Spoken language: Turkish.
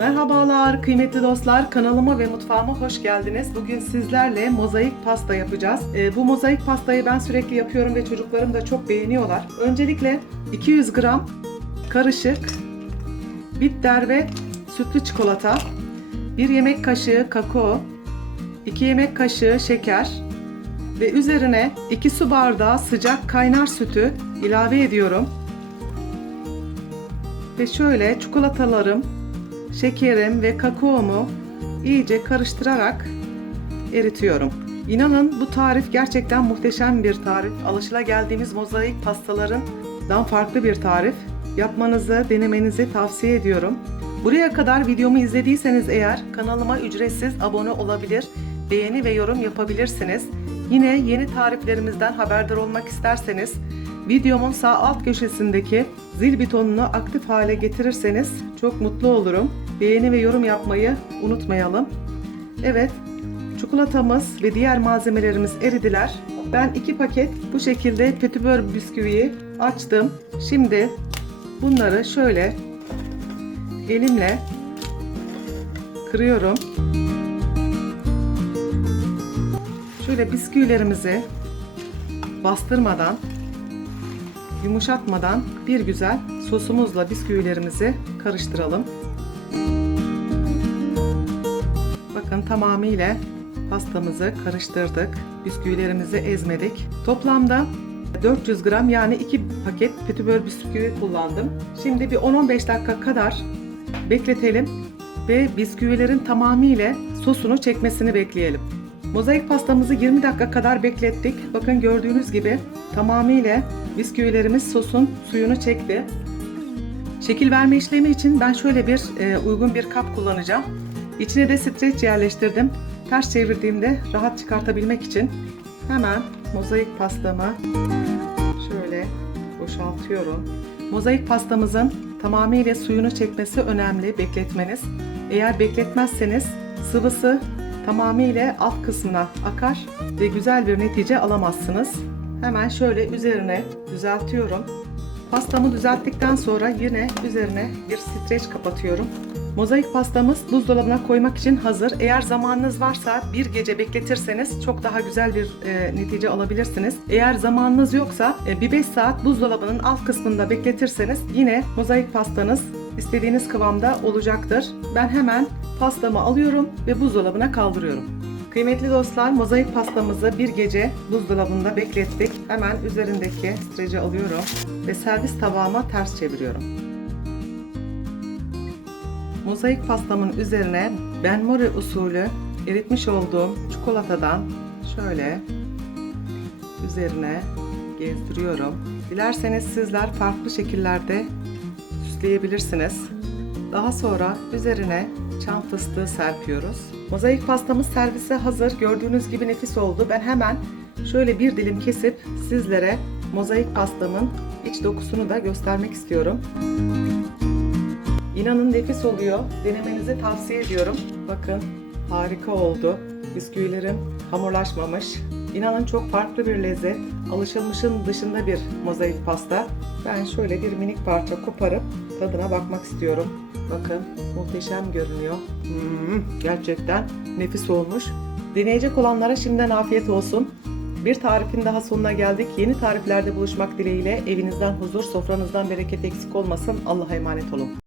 Merhabalar kıymetli dostlar kanalıma ve mutfağıma hoş geldiniz. Bugün sizlerle mozaik pasta yapacağız. Ee, bu mozaik pastayı ben sürekli yapıyorum ve çocuklarım da çok beğeniyorlar. Öncelikle 200 gram karışık bitter ve sütlü çikolata, 1 yemek kaşığı kakao, 2 yemek kaşığı şeker ve üzerine 2 su bardağı sıcak kaynar sütü ilave ediyorum. Ve şöyle çikolatalarım, şekerim ve kakaomu iyice karıştırarak eritiyorum. İnanın bu tarif gerçekten muhteşem bir tarif. Alışılageldiğimiz mozaik pastalarından farklı bir tarif. Yapmanızı, denemenizi tavsiye ediyorum. Buraya kadar videomu izlediyseniz eğer kanalıma ücretsiz abone olabilir, beğeni ve yorum yapabilirsiniz. Yine yeni tariflerimizden haberdar olmak isterseniz videomun sağ alt köşesindeki zil butonunu aktif hale getirirseniz çok mutlu olurum. Beğeni ve yorum yapmayı unutmayalım. Evet, çikolatamız ve diğer malzemelerimiz eridiler. Ben iki paket bu şekilde petibör bisküviyi açtım. Şimdi bunları şöyle elimle kırıyorum. Şöyle bisküvilerimizi bastırmadan, yumuşatmadan bir güzel sosumuzla bisküvilerimizi karıştıralım. Bakın tamamıyla pastamızı karıştırdık. Bisküvilerimizi ezmedik. Toplamda 400 gram yani 2 paket petibör bisküvi kullandım. Şimdi bir 10-15 dakika kadar bekletelim ve bisküvilerin tamamıyla sosunu çekmesini bekleyelim. Mozaik pastamızı 20 dakika kadar beklettik. Bakın gördüğünüz gibi tamamıyla bisküvilerimiz sosun suyunu çekti. Şekil verme işlemi için ben şöyle bir e, uygun bir kap kullanacağım. İçine de streç yerleştirdim. Ters çevirdiğimde rahat çıkartabilmek için hemen mozaik pastamı şöyle boşaltıyorum. Mozaik pastamızın tamamıyla suyunu çekmesi önemli bekletmeniz. Eğer bekletmezseniz sıvısı tamamıyla alt kısmına akar ve güzel bir netice alamazsınız. Hemen şöyle üzerine düzeltiyorum. Pastamı düzelttikten sonra yine üzerine bir streç kapatıyorum. Mozaik pastamız buzdolabına koymak için hazır. Eğer zamanınız varsa bir gece bekletirseniz çok daha güzel bir e, netice alabilirsiniz. Eğer zamanınız yoksa e, bir 5 saat buzdolabının alt kısmında bekletirseniz yine mozaik pastanız istediğiniz kıvamda olacaktır. Ben hemen pastamı alıyorum ve buzdolabına kaldırıyorum. Kıymetli dostlar, mozaik pastamızı bir gece buzdolabında beklettik. Hemen üzerindeki streci alıyorum ve servis tabağıma ters çeviriyorum. Mozaik pastamın üzerine benmore usulü eritmiş olduğum çikolatadan şöyle üzerine gezdiriyorum. Dilerseniz sizler farklı şekillerde süsleyebilirsiniz. Daha sonra üzerine çam fıstığı serpiyoruz. Mozaik pastamız servise hazır. Gördüğünüz gibi nefis oldu. Ben hemen şöyle bir dilim kesip sizlere mozaik pastamın iç dokusunu da göstermek istiyorum. İnanın nefis oluyor. Denemenizi tavsiye ediyorum. Bakın harika oldu. Bisküvilerim hamurlaşmamış. İnanın çok farklı bir lezzet. Alışılmışın dışında bir mozaik pasta. Ben şöyle bir minik parça koparıp tadına bakmak istiyorum. Bakın muhteşem görünüyor. Hmm, gerçekten nefis olmuş. Deneyecek olanlara şimdiden afiyet olsun. Bir tarifin daha sonuna geldik. Yeni tariflerde buluşmak dileğiyle evinizden huzur, sofranızdan bereket eksik olmasın. Allah'a emanet olun.